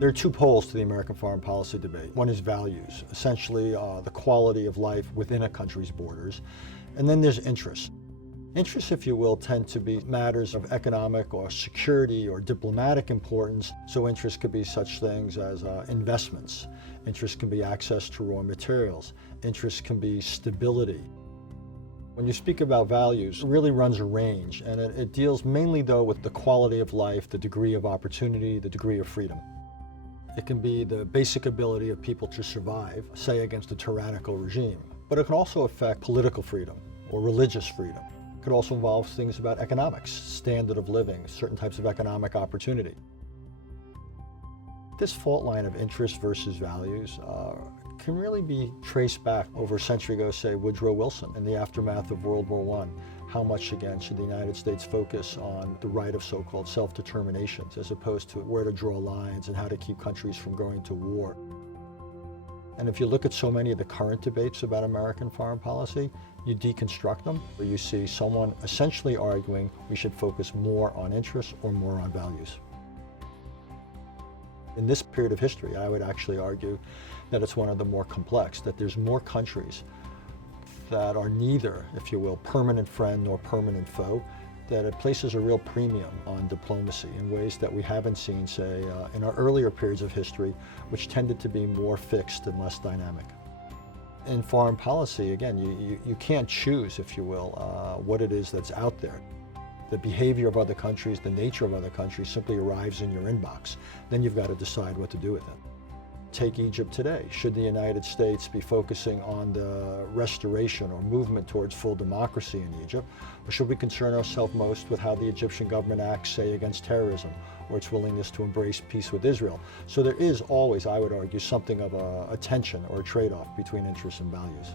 There are two poles to the American foreign policy debate. One is values, essentially the quality of life within a country's borders. And then there's interests. Interests, if you will, tend to be matters of economic or security or diplomatic importance. So interests could be such things as investments. Interests can be access to raw materials. Interests can be stability. When you speak about values, it really runs a range, and it deals mainly, though, with the quality of life, the degree of opportunity, the degree of freedom. It can be the basic ability of people to survive, say against a tyrannical regime, but it can also affect political freedom or religious freedom. It could also involve things about economics, standard of living, certain types of economic opportunity. This fault line of interest versus values can really be traced back over a century ago, say Woodrow Wilson, in the aftermath of World War I. How much, again, should the United States focus on the right of so-called self-determination, as opposed to where to draw lines and how to keep countries from going to war? And if you look at so many of the current debates about American foreign policy, you deconstruct them, where you see someone essentially arguing we should focus more on interests or more on values. In this period of history, I would actually argue that it's one of the more complex, that there's more countries that are neither, if you will, permanent friend nor permanent foe, that it places a real premium on diplomacy in ways that we haven't seen, say, in our earlier periods of history, which tended to be more fixed and less dynamic. In foreign policy, again, you can't choose, if you will, what it is that's out there. The behavior of other countries, the nature of other countries simply arrives in your inbox. Then you've got to decide what to do with it. Take Egypt today. Should the United States be focusing on the restoration or movement towards full democracy in Egypt, or should we concern ourselves most with how the Egyptian government acts, say, against terrorism, or its willingness to embrace peace with Israel? So there is always, I would argue, something of a tension or a trade-off between interests and values.